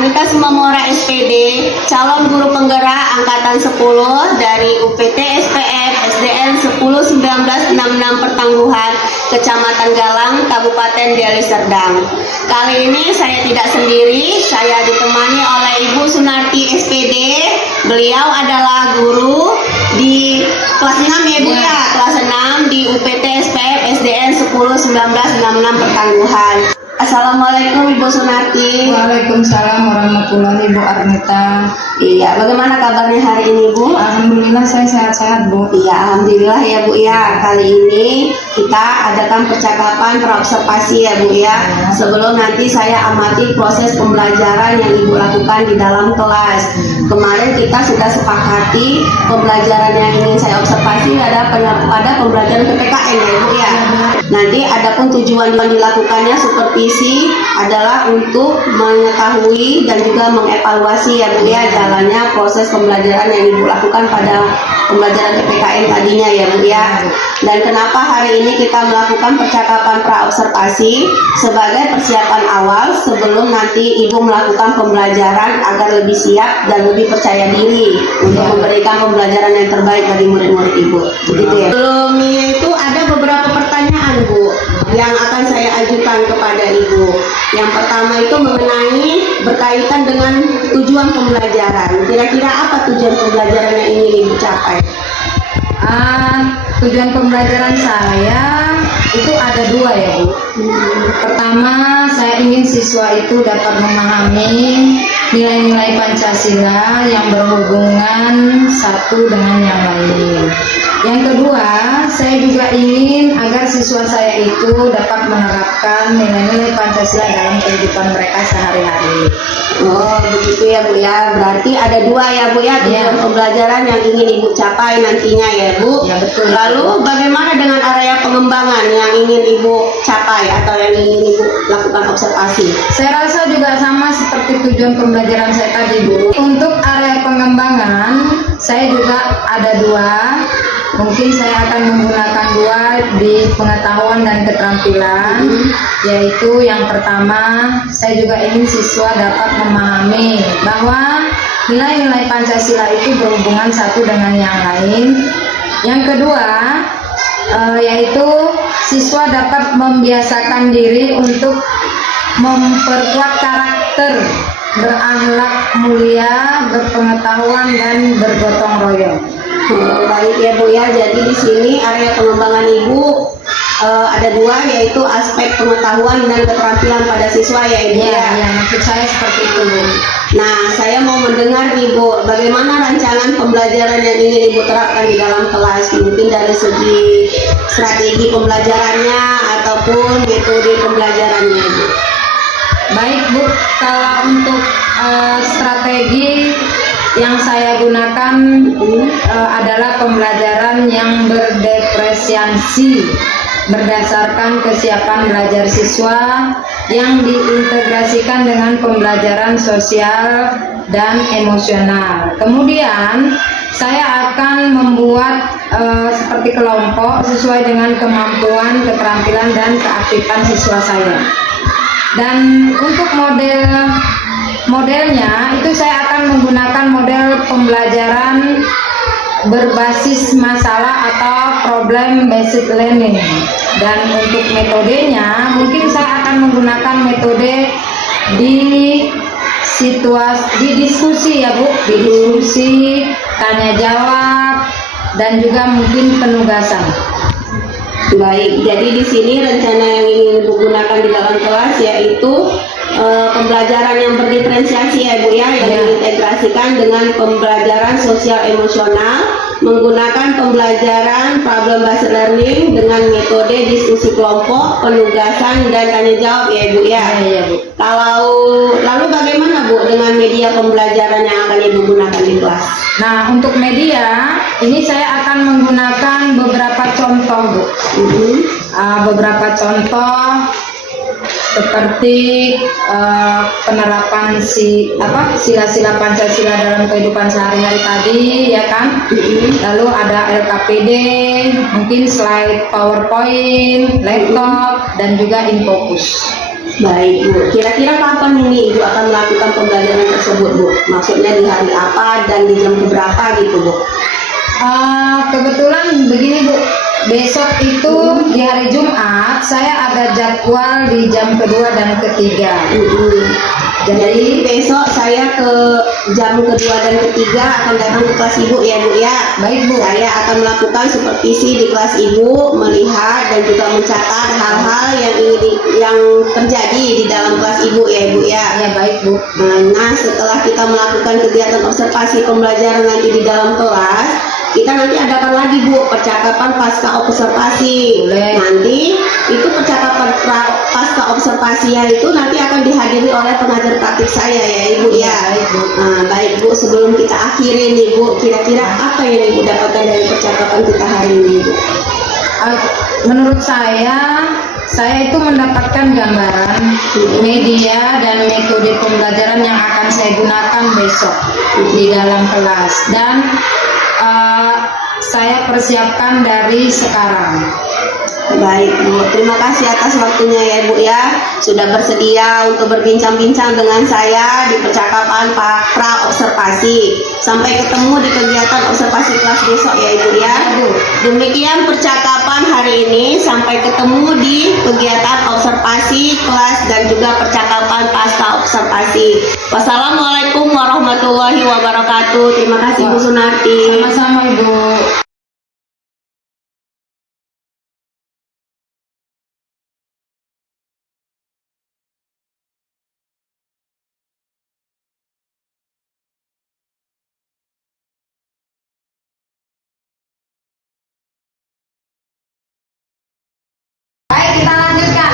Armita Sumamora SPD, calon guru penggerak angkatan 10 dari UPT SPF SDN 10-1966 Pertangguhan, Kecamatan Galang, Kabupaten Deli Serdang. Kali ini saya tidak sendiri, saya ditemani oleh Ibu Sunarti SPD. Beliau adalah guru di kelas 6 ya Bu ya, kelas 6 di UPT SPF SDN 10-1966 Pertangguhan. Assalamualaikum Ibu Sunarti. Waalaikumsalam warahmatullahi wabarakatuh, Bu Armita. Iya, bagaimana kabarnya hari ini Bu? Alhamdulillah saya sehat-sehat, Bu. Iya, alhamdulillah ya Bu ya. Kali ini kita adakan percakapan praobservasi ya Bu ya. Sebelum nanti saya amati proses pembelajaran yang Ibu lakukan di dalam kelas. Kemarin kita sudah sepakati pembelajaran yang ingin saya observasi pada pembelajaran PPKN ya Bu ya. Nanti adapun tujuan yang dilakukannya supervisi adalah untuk mengetahui dan juga mengevaluasi ya Bu ya jalannya proses pembelajaran yang Ibu lakukan pada pembelajaran PPKN tadinya ya Bu ya. Dan kenapa hari ini kita melakukan percakapan praobservasi sebagai persiapan awal sebelum nanti Ibu melakukan pembelajaran agar lebih siap dan lebih percaya diri untuk memberikan pembelajaran yang terbaik bagi murid-murid Ibu. Begitu ya. Sebelumnya itu ada beberapa pertanyaan Bu yang akan saya ajukan kepada Ibu. Yang pertama itu mengenai berkaitan dengan tujuan pembelajaran. Kira-kira apa tujuan pembelajaran yang ingin Ibu capai? Tujuan pembelajaran saya itu ada dua ya Bu. Pertama, saya ingin siswa itu dapat memahami nilai-nilai Pancasila yang berhubungan satu dengan yang lain. Yang kedua, saya juga ingin agar siswa saya itu dapat menerapkan nilai-nilai Pancasila dalam kehidupan mereka sehari-hari. Oh begitu ya Bu ya. Berarti ada dua ya Bu ya tujuan pembelajaran yang ingin Ibu capai nantinya ya Bu. Ya betul. Lalu bagaimana dengan area pengembangan yang ingin Ibu capai atau yang ingin Ibu lakukan observasi? Saya rasa juga sama seperti tujuan pembelajaran saya tadi Bu. Untuk area pengembangan saya juga ada dua. Mungkin saya akan menggunakan dua di pengetahuan dan keterampilan, yaitu yang pertama, saya juga ingin siswa dapat memahami bahwa nilai-nilai Pancasila itu berhubungan satu dengan yang lain. Yang kedua, yaitu siswa dapat membiasakan diri untuk memperkuat karakter, berakhlak mulia, berpengetahuan, dan bergotong royong. Baik ya Bu ya. Jadi di sini area pengembangan Ibu ada dua, yaitu aspek pengetahuan dan keterampilan pada siswa ya Ibu ya. Ya, maksud saya seperti itu Bu. Nah, saya mau mendengar nih Bu, bagaimana rancangan pembelajaran yang ingin Ibu terapkan di dalam kelas, mungkin dari segi strategi pembelajarannya ataupun metode pembelajarannya Bu. Baik Bu, kalau untuk strategi yang saya gunakan adalah pembelajaran yang berdiferensiasi berdasarkan kesiapan belajar siswa yang diintegrasikan dengan pembelajaran sosial dan emosional. Kemudian saya akan membuat seperti kelompok sesuai dengan kemampuan, keterampilan, dan keaktifan siswa saya. Dan untuk modelnya itu saya akan menggunakan model pembelajaran berbasis masalah atau problem based learning. Dan untuk metodenya mungkin saya akan menggunakan metode di diskusi ya Bu, di diskusi, tanya jawab, dan juga mungkin penugasan. Baik, jadi di sini rencana yang ingin Ibu gunakan di dalam kelas yaitu pembelajaran yang berdiferensiasi ya Bu ya, yang diintegrasikan dengan pembelajaran sosial emosional menggunakan pembelajaran problem based learning dengan metode diskusi kelompok, penugasan, dan tanya jawab ya Bu ya. Iya Bu. Lalu bagaimana Bu dengan media pembelajaran yang akan Ibu gunakan di kelas? Nah, untuk media ini saya akan menggunakan beberapa contoh Bu. Beberapa contoh seperti penerapan sila-sila Pancasila dalam kehidupan sehari-hari tadi ya kan. Lalu ada LKPD, mungkin slide PowerPoint, laptop, dan juga InFocus. Baik Bu, kira-kira kapan ini Ibu akan melakukan pembelajaran tersebut Bu? Maksudnya di hari apa dan di jam berapa gitu Bu? Kebetulan begini Bu, besok itu di hari Jumat saya ada jadwal di jam kedua dan ketiga. Jadi besok saya ke jam kedua dan ketiga akan datang ke kelas Ibu ya Bu ya. Baik Bu. Saya akan melakukan supervisi di kelas Ibu, melihat dan juga mencatat hal-hal yang terjadi di dalam kelas Ibu ya Bu ya. Ya baik Bu. Nah, setelah kita melakukan kegiatan observasi pembelajaran nanti di dalam kelas, kita nanti adakan lagi Bu percakapan pasca observasi. Boleh. Nanti itu percakapan pasca observasinya itu nanti akan dihadiri oleh pengajar praktik saya ya Ibu ya. Baik Bu. Nah, baik Bu, sebelum kita akhiri nih Bu, kira-kira apa yang Ibu dapatkan dari percakapan kita hari ini Bu? Menurut saya itu mendapatkan gambaran media dan metode pembelajaran yang akan saya gunakan besok di dalam kelas, dan saya persiapkan dari sekarang. Baik Bu, terima kasih atas waktunya ya Bu ya, sudah bersedia untuk berbincang-bincang dengan saya di percakapan pra observasi. Sampai ketemu di kegiatan observasi kelas besok ya Ibu ya. Demikian percakapan hari ini, sampai ketemu di kegiatan observasi kelas dan juga percakapan pasca observasi. Wassalamualaikum warahmatullahi wabarakatuh. Terima kasih Bu Sunarti. Sama-sama Ibu. Baik, kita lanjutkan.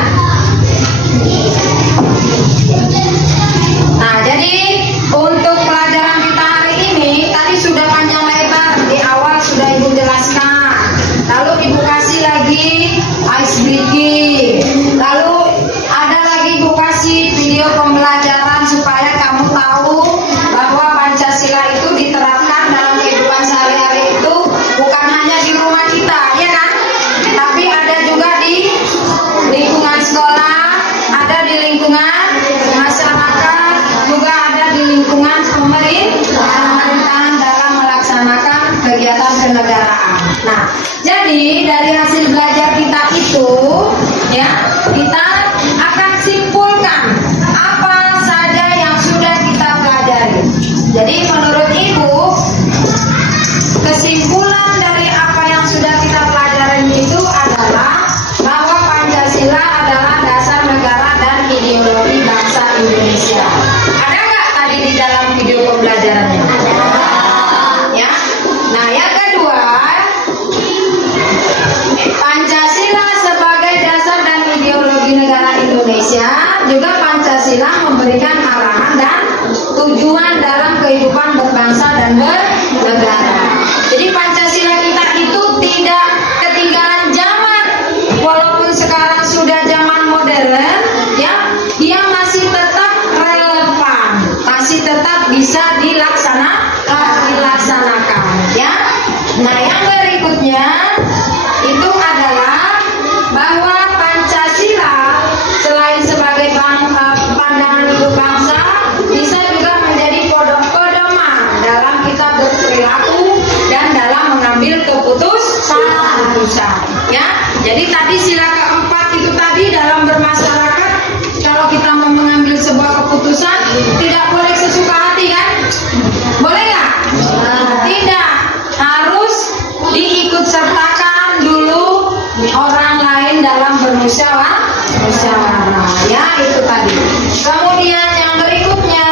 Nah, jadi untuk pelajaran kita hari ini tadi sudah panjang lebar, di awal sudah Ibu jelaskan. Lalu Ibu kasih lagi ice breaking. Lalu ada lagi Ibu kasih video pembelajaran supaya kamu tahu bahwa Pancasila itu diterapkan dalam kehidupan sehari-hari itu bukan hanya di rumah kita, ya kan? Tapi ada juga di lingkungan sekolah, ada di lingkungan masyarakat, juga ada di lingkungan pemerintahan dalam melaksanakan kegiatan kenegaraan. Nah, jadi dari hasil belajar kita itu, ya, kita akan simpulkan apa saja yang sudah kita pelajari. Jadi menurut Ibu, kesimpulan dari apa yang sudah kita pelajari itu adalah bahwa Pancasila adalah dasar negara dan ideologi bangsa Indonesia. Ada nggak tadi di dalam video pembelajarannya? Ada. Ya. Nah, yang kedua, Pancasila sebagai dasar dan ideologi negara Indonesia, juga Pancasila memberikan arahan dan tujuan dalam kehidupan berbangsa dan bernegara. Jadi Pancasila kita itu tidak ketinggalan zaman, walaupun sekarang sudah zaman modern, ya, dia masih tetap relevan, masih tetap bisa dilaksanakan, ya. Nah, yang berikutnya itu adalah bahwa Pancasila selain sebagai pandangan hidup bangsa, bisa juga menjadi pedoman dalam kita berperilaku dan dalam mengambil keputusan, ya. Jadi tadi sila keempat itu tadi dalam bermasyarakat, kalau kita mau mengambil sebuah keputusan tidak boleh sesuka hati, kan? Boleh nggak? Tidak, harus diikut sertakan dulu orang lain dalam bermusyawarah, ya, itu tadi. Kemudian yang berikutnya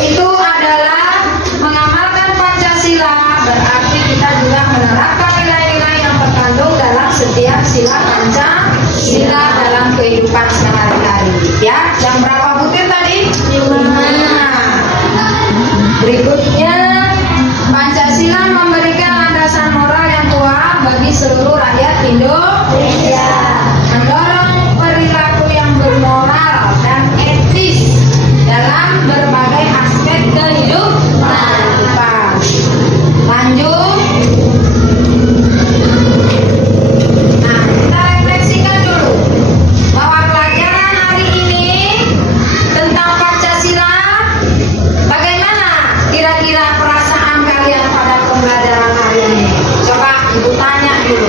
itu adalah mengamalkan Pancasila, berarti kita juga menerapkan nilai-nilai yang terkandung dalam setiap sila Pancasila dalam kehidupan sehari-hari, ya. Yang berapa butir tadi? 5. Berikutnya, Pancasila memberikan landasan moral yang kuat bagi seluruh rakyat Indonesia, mendorong perilaku yang bermoral dan etis dalam berbagai aspek kehidupan. Lanjut. Nah, kita refleksikan dulu bahwa pelajaran pembelajaran hari ini? Coba Ibu tanya dulu.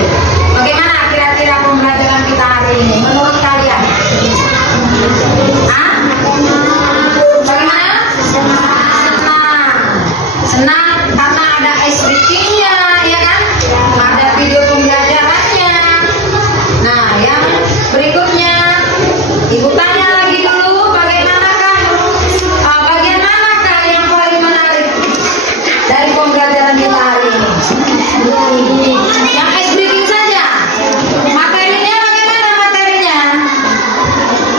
Bagaimana kira-kira pembelajaran kita hari ini menurut kalian? Hah? Bagaimana? Senang. Senang karena ada ice breaking-nya, ya kan? Ada video pembelajarannya. Nah, yang berikutnya Ibu tanya lagi dulu, bagaimanakah bagian manakah yang paling menarik dari pembelajaran kita hari ini? Yang ice breaking saja. Materinya bagaimana materinya?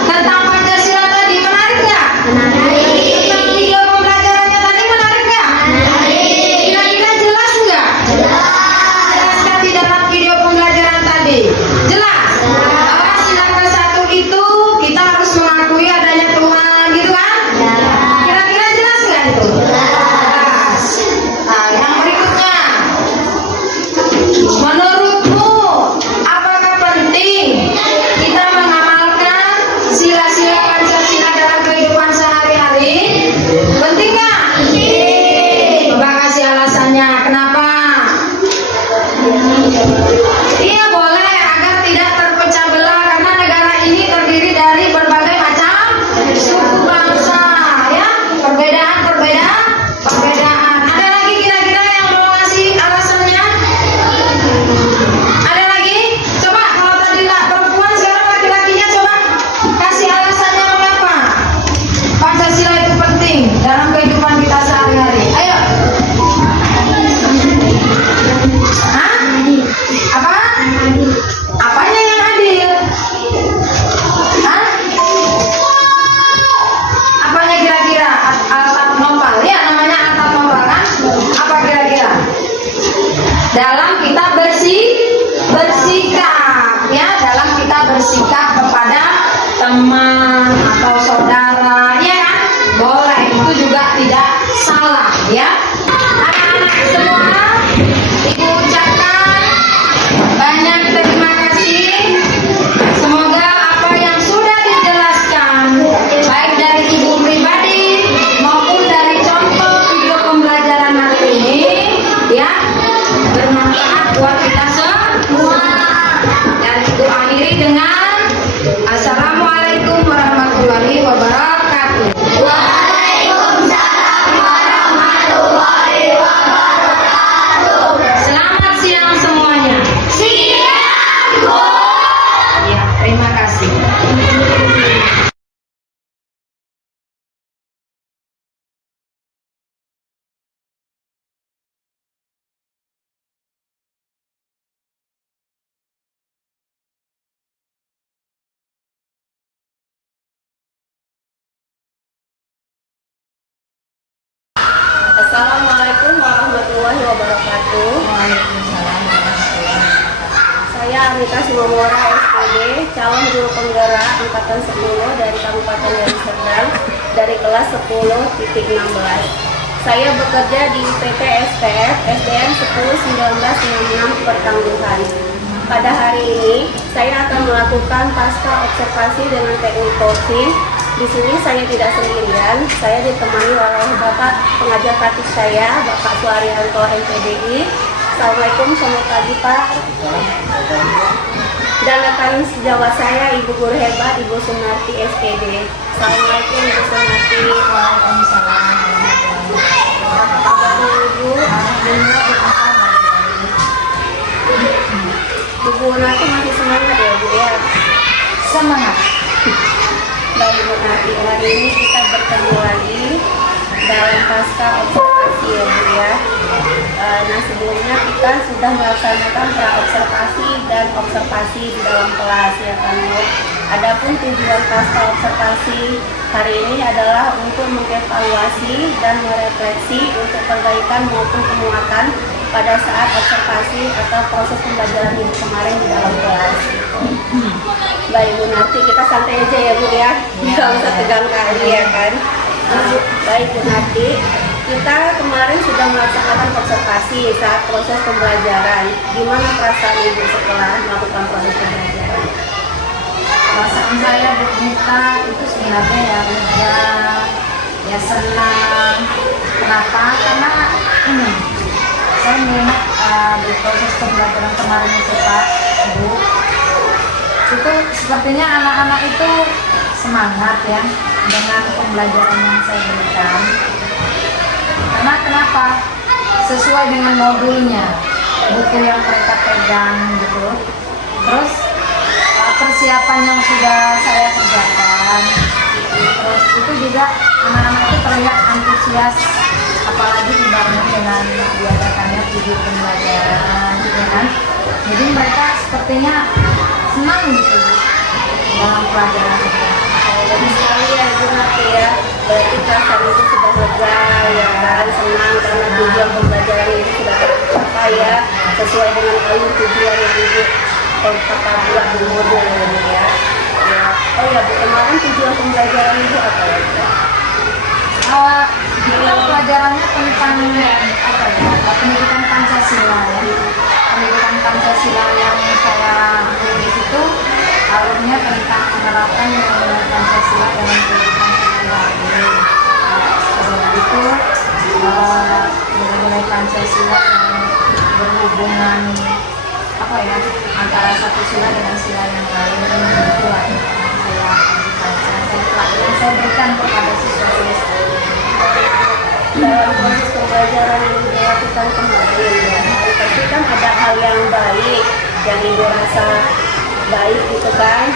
Tentang Pancasila tadi menarik nggak? Menarik. Tentang video pembelajarannya tadi menarik nggak? Menarik. Kira-kira jelas nggak? Jelas kan di dalam video pembelajaran tadi? Jelas. Bahwa sila ke-1 itu kita harus mengakui adanya Tuhan, gitu kan? Kira-kira jelas nggak itu? Jelas. Nah, yang berikutnya, menurutmu apakah penting kita mengamalkan sila-sila Pancasila dalam kehidupan sehari-hari? Penting nggak? Coba kasih alasannya. Kenapa? Iya boleh, agar tidak terpecah belah karena negara ini terdiri dari berbagai macam suku bangsa, ya. Perbedaan. Ada lagi kira-kira yang mau ngasih alasannya? Ada lagi? Coba kalau tadi perempuan, sekarang laki-lakinya coba kasih alasannya mengapa Pancasila itu penting dalam kehidupan kita sehari-hari. Ayo. Hah? Apa? Apanya yang adil? Hah? Apanya kira-kira? Atap nopal, ya namanya atap nopal kan? Apa kira-kira? Dalam kita bersikap, ya, dalam kita bersikap kepada teman atau saudara, ya kan? Boleh, itu juga tidak salah, ya. Anak-anak semua, Ibu ucapkan banyak terima kasih. Semoga apa yang sudah dijelaskan, baik dari Ibu pribadi maupun dari contoh video pembelajaran hari ini, ya, bermanfaat buat kita semua. Dan Ibu akhiri dengan Assalamualaikum warahmatullahi wabarakatuh. Waalaikumsalam warahmatullahi wabarakatuh. Selamat siang semuanya. Siang, Bu. Ya, terima kasih. Assalamualaikum warahmatullahi wabarakatuh. Saya Anita Simomora SPD, calon guru penggerak angkatan 10 dari Kabupaten Deli Serdang dari kelas 10.16. Saya bekerja di PT SPF SDM 101966 Pertangguhan. Pada hari ini saya akan melakukan pasca observasi dengan teknik coaching. Di sini saya tidak sendirian, saya ditemani oleh Bapak pengajar praktik saya, Bapak Suharyanto MPDI. Assalamualaikum, selamat pagi Pak. Dan rekan sejawat saya, Ibu Guru Hebat, Ibu Sunarti SPD. Assalamualaikum Ibu Sunarti. Waalaikumsalam. Apa kabar Ibu? Alhamdulillah kita kabar. Ibu Sunarti masih semangat ya Bu ya? Semangat. Baik Bu Nati, hari ini kita bertemu lagi dalam pasca observasi ya Bu ya. Nah sebelumnya kita sudah melaksanakan pra-observasi dan observasi di dalam kelas ya kan Bu. Adapun tujuan pasca observasi hari ini adalah untuk mengevaluasi dan merefleksi untuk perbaikan maupun penguatan pada saat observasi atau proses pembelajaran ibu kemarin di dalam kelas. Baik Bu Nati, kita santai aja ya Bu ya, nggak usah tegang kali ya kan. Baik Bu Nati, kita kemarin sudah melaksanakan observasi saat proses pembelajaran. Gimana perasaan Ibu setelah melakukan proses pembelajaran? Perasaan saya Bu Nita itu sebenarnya ya lega, ya senang. Kenapa? Karena saya melihat di proses pembelajaran kemarin itu Pak, Bu, itu sepertinya anak-anak itu semangat ya dengan pembelajaran yang saya berikan. Karena kenapa? Sesuai dengan modulnya, buku yang mereka pegang gitu. Terus persiapan yang sudah saya kerjakan. Terus itu juga anak-anak itu terlihat antusias, apalagi dibarengi dengan diadakannya video pembelajaran, ya kan? Jadi mereka sepertinya senang gitu Bu, dalam pelajaran itu. Jadi sekali ya Ibu ngerti ya, berarti perasaan itu sudah lega ya kan, senang karena tujuan pembelajaran itu sudah tercapai ya, sesuai dengan alur tujuan yang Ibu kata buat di modul ya. Ya. Oh ya Bu, kemarin tujuan pembelajaran Ibu apa ya? Kita pelajarannya tentang apa ya? Pendidikan Pancasila ya. Pendidikan Pancasila yang saya tulis itu alurnya tentang menerapkan nilai-nilai Pancasila dalam kehidupan sehari-hari. Itu nilai-nilai Pancasila yang berhubungan apa ya, antara satu sila dengan sila yang lain, itu lah yang saya berikan kepada siswa-siswa saya. Dalam proses pembelajaran yang dilakukan kemarin ya, pasti kan ada hal yang baik yang Ibu rasa baik gitu kan.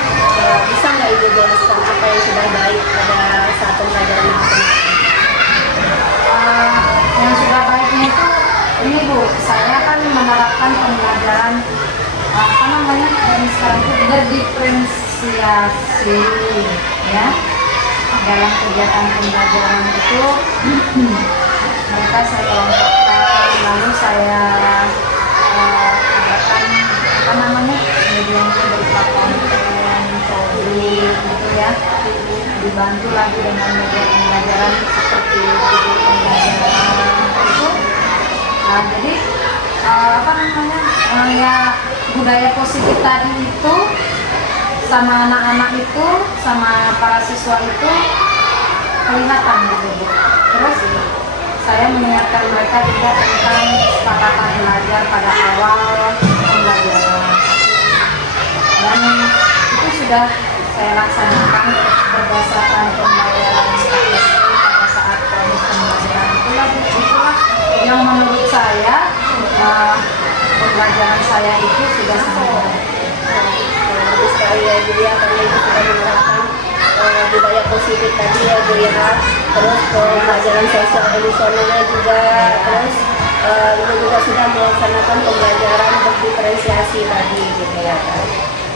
Bisa nggak Ibu jelaskan apa yang sudah baik pada saat pembelajaran yang kemarin? Yang sudah baiknya itu ini Bu, saya kan menerapkan pembelajaran apa namanya yang sekarang itu berdiferensiasi ya. Dalam kegiatan pembelajaran itu mereka saya kelompokkan, lalu saya adakan apa namanya kemudian itu berupa konten, coding gitu ya, dibantu lagi dengan media pembelajaran seperti video pembelajaran itu. Nah, jadi apa namanya ya, budaya positif tadi itu sama anak-anak itu, sama para siswa itu kelihatan gitu Bu. Terus saya mengingatkan mereka juga tentang kesepakatan belajar pada awal pembelajaran. Dan itu sudah saya laksanakan berdasarkan pembelajaran pada saat proses pembelajaran itulah yang menurut saya pembelajaran saya itu sudah sangat baik. Bagus sekali ya Bu ya, karena Ibu sudah menerapkan budaya positif tadi ya Bu ya. Terus pembelajaran sosial emosionalnya juga, terus Ibu juga sudah melaksanakan pembelajaran berdiferensiasi tadi gitu ya kan.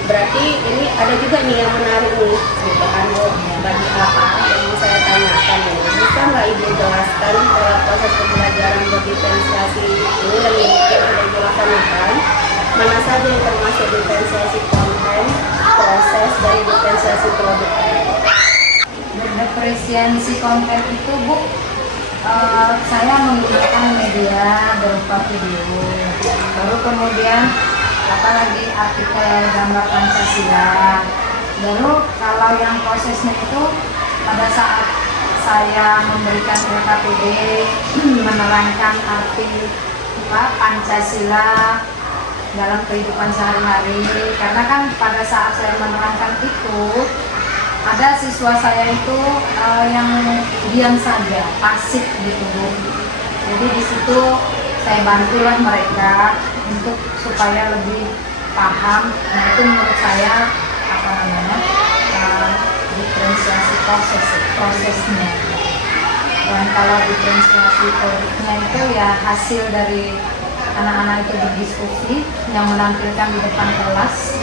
Berarti ini ada juga nih yang menarik nih gitu kan Bu, bagi apa yang saya tanyakan ini. Bisa nggak Ibu jelaskan proses pembelajaran berdiferensiasi ini dan yang sudah Ibu laksanakan? Mana saja yang termasuk diferensiasi konten, proses, dan diferensiasi produk? Diferensiasi konten itu Bu, saya menggunakan media berupa video, lalu kemudian apalagi artikel gambar Pancasila. Lalu kalau yang prosesnya itu pada saat saya memberikan LKPD menerangkan arti Pancasila dalam kehidupan sehari-hari, karena kan pada saat saya menerangkan itu ada siswa saya itu yang diam saja, pasif gitu Bu. Jadi di situ saya bantulah mereka untuk supaya lebih paham. Nah itu menurut saya apa namanya diferensiasi prosesnya. Dan kalau diferensiasi produknya itu ya hasil dari anak-anak itu berdiskusi yang menampilkan di depan kelas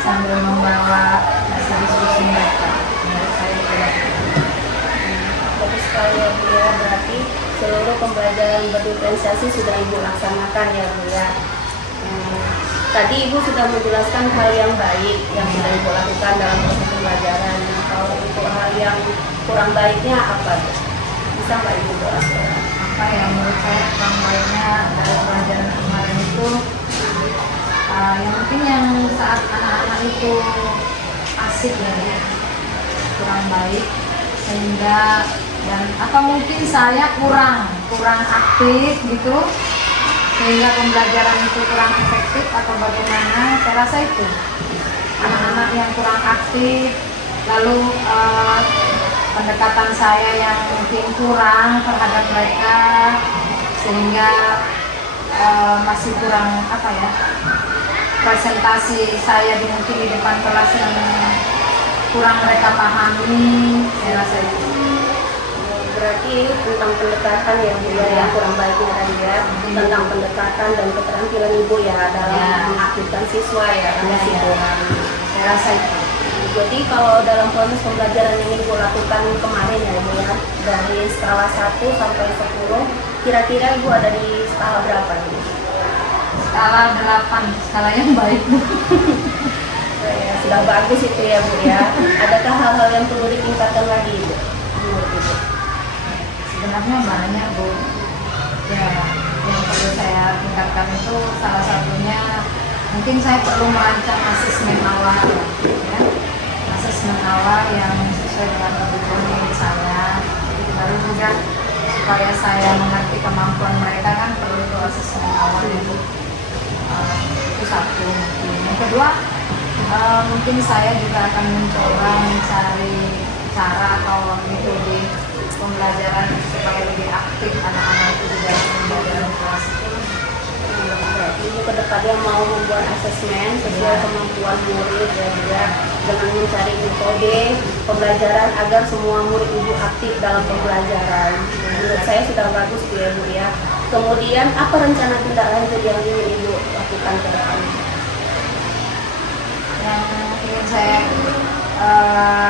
sambil membawa hasil diskusi mereka. Menurut saya itu bagus sekali ya Bu ya, berarti seluruh pembelajaran berdiferensiasi sudah Ibu laksanakan ya Bu ya. Tadi Ibu sudah menjelaskan hal yang baik yang sudah Ibu lakukan dalam proses pembelajaran. Kalau untuk hal yang kurang baiknya apa Bu? Bisa nggak Ibu jelaskan? apa yang menurut saya kurang baiknya dari pelajaran kemarin itu yang mungkin yang saat anak-anak itu asik ya kurang baik, sehingga dan atau mungkin saya kurang aktif gitu sehingga pembelajaran itu kurang efektif atau bagaimana? Saya rasa itu anak-anak yang kurang aktif, lalu pendekatan saya yang mungkin kurang terhadap mereka, sehingga masih kurang apa ya, presentasi saya mungkin di depan kelas yang kurang mereka pahami. Saya rasa itu. Berarti tentang pendekatan ya Bu ya, yang kurang baiknya tadi ya, tentang pendekatan dan keterampilan Ibu ya dalam mengaktifkan siswa ya, masih kurang. Saya rasa itu. Jadi kalau dalam proses pembelajaran yang Ibu lakukan kemarin ya Bu ya, dari skala 1 sampai 10, kira-kira Ibu ada di skala berapa nih? Skala 8, skala yang baik Bu. Ya, sudah bagus itu ya Bu ya. Adakah hal-hal yang perlu ditingkatkan lagi Ibu? Menurut Ibu? Sebenarnya banyak Bu. Ya, yang perlu saya tingkatkan itu salah satunya mungkin saya perlu merancang asesmen awal ya. Asesmen awal yang sesuai dengan kebutuhan saya. Baru juga supaya saya mengerti kemampuan mereka kan perlu itu asesmen awal itu. Itu satu mungkin. Yang kedua, mungkin saya juga akan mencoba mencari cara atau metode pembelajaran supaya lebih aktif anak-anak itu di dalam pembelajaran kelas itu. Ibu kedepannya mau membuat asesmen sesuai kemampuan murid dan juga dengan mencari metode pembelajaran agar semua murid Ibu aktif dalam pembelajaran. Menurut saya sudah bagus ya Bu ya. Kemudian apa rencana tindak lanjut yang ingin Ibu lakukan ke depan? Yang ingin saya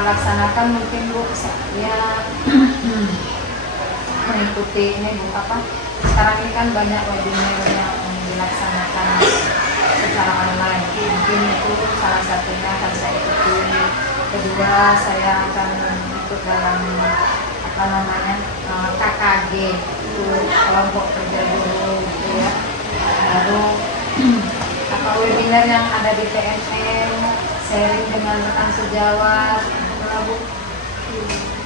laksanakan mungkin Bu, ya mengikuti ini Bu apa? Sekarang ini kan banyak webinar yang dilaksanakan secara online. Mungkin itu salah satunya akan saya ikuti. Kedua, saya akan ikut dalam apa namanya KKG, itu kelompok kerja guru gitu ya. Lalu apa webinar yang ada di TNM, sharing dengan rekan sejawat, Bu.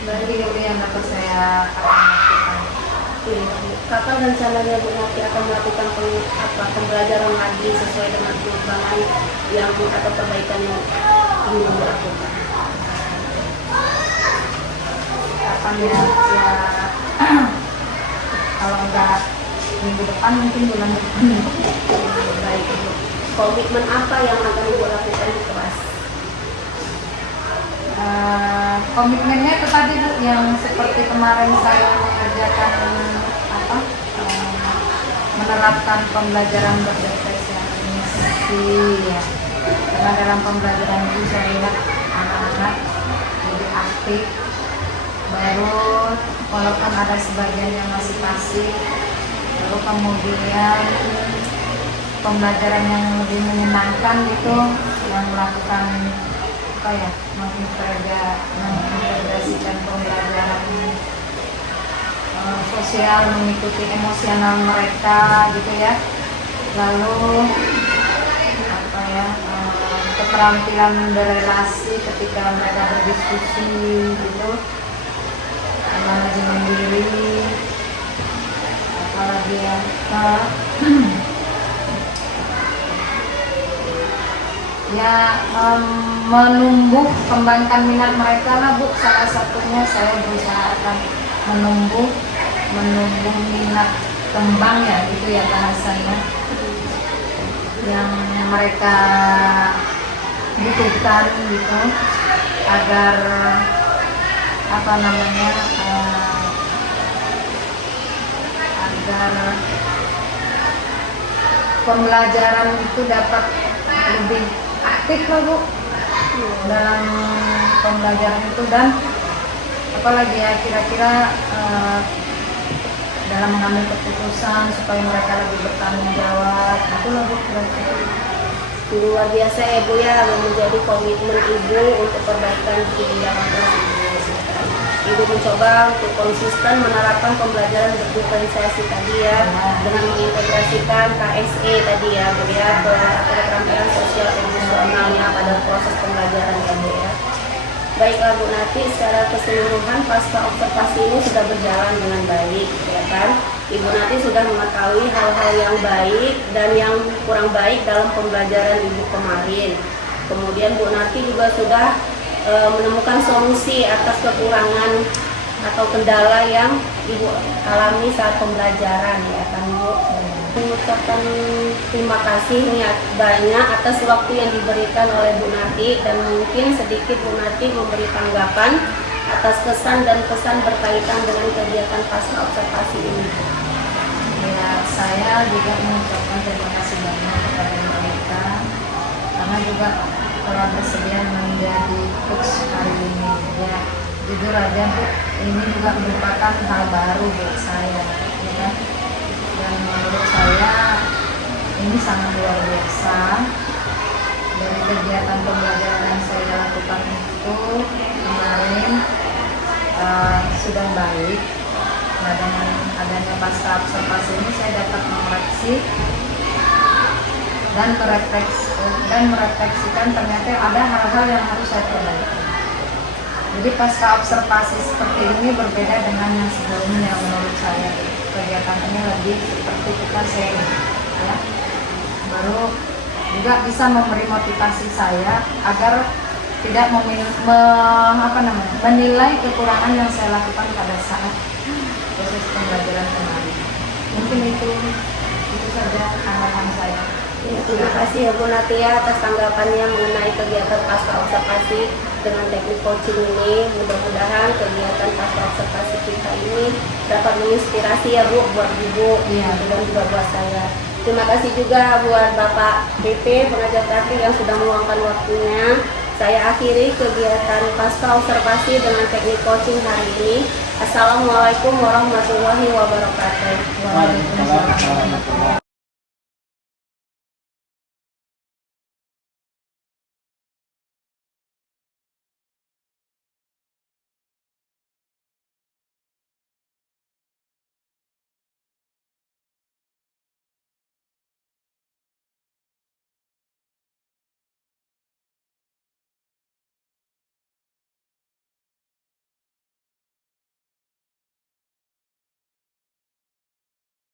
Jadi itu yang dapat saya akan lakukan. Kakak rencananya Bu nanti akan melakukan pembelajaran lagi sesuai dengan pengembangan yang atau perbaikan yang ingin Ibu lakukan. Kapan ya? Kalau enggak minggu depan mungkin bulan depan. Baik Bu. Komitmen apa yang akan Ibu lakukan di kelas? Komitmennya itu tadi Bu, yang seperti kemarin saya mengerjakan apa menerapkan pembelajaran berdefinisi ya. Karena dalam pembelajaran itu saya lihat anak-anak lebih aktif, baru walaupun ada sebagian yang masih pasif, lalu kemudian pembelajaran yang lebih menyenangkan itu yang melakukan apa ya, mengintegrasikan pembelajaran sosial, mengikuti emosional mereka gitu ya. Lalu apa ya, keterampilan berelasi ketika mereka berdiskusi gitu, analisis mandiri, apalagi ya ya menumbuh kembangkan minat mereka lah Bu. Salah satunya saya berusaha akan menumbuh minat kembang ya gitu ya bahasanya, yang mereka butuhkan gitu agar apa namanya agar pembelajaran itu dapat lebih aktif lah Bu dalam pembelajaran itu, dan apalagi ya kira-kira dalam mengambil keputusan supaya mereka lebih bertanggung jawab, itulah Bu kira-kira. Luar biasa ya Bu ya, menjadi komitmen Ibu untuk perbaikan kebijakan kelas Ibu mencoba untuk konsisten menerapkan pembelajaran berdiferensiasi tadi ya, dengan mengintegrasikan KSE tadi ya Bu ya, keterampilan sosial emosionalnya pada proses pembelajaran ya Bu ya. Baiklah Bu Nati, secara keseluruhan pasca observasi ini sudah berjalan dengan baik, ya kan? Ibu Nati sudah mengetahui hal-hal yang baik dan yang kurang baik dalam pembelajaran Ibu kemarin. Kemudian Bu Nati juga sudah menemukan solusi atas kekurangan atau kendala yang Ibu alami saat pembelajaran, ya kan Bu? Mengucapkan terima kasih banyak atas waktu yang diberikan oleh Bu Nati, dan mungkin sedikit Bu Nati memberi tanggapan atas kesan dan pesan berkaitan dengan kegiatan pasca observasi ini. Ya, saya juga mengucapkan terima kasih banyak kepada mereka karena juga telah bersedia menjadi coach hari ini. Ya, jujur aja Bu, ini juga merupakan hal baru buat saya, ya kan? Dan menurut saya ini sangat luar biasa. Dari kegiatan pembelajaran yang saya lakukan itu kemarin sudah baik. Nah, dengan adanya pasca observasi ini saya dapat mengoreksi dan merefleksikan ternyata ada hal-hal yang harus saya perbaiki. Jadi pasca observasi seperti ini berbeda dengan yang sebelumnya menurut saya. Kegiatan ini lebih seperti kita sharing, ya. Baru juga bisa memberi motivasi saya agar tidak menilai kekurangan yang saya lakukan pada saat proses pembelajaran kemarin. Mungkin itu saja tanggapan saya. Ya, terima kasih ya Bu Nati atas tanggapannya mengenai kegiatan pasca observasi dengan teknik coaching ini. Mudah-mudahan kegiatan pasca observasi kita ini dapat menginspirasi ya Bu buat Ibu, Iya. dan juga buat saya. Terima kasih juga buat Bapak PP pengajar praktik yang sudah meluangkan waktunya. Saya akhiri kegiatan pasca observasi dengan teknik coaching hari ini. Assalamualaikum warahmatullahi wabarakatuh. Waalaikumsalam.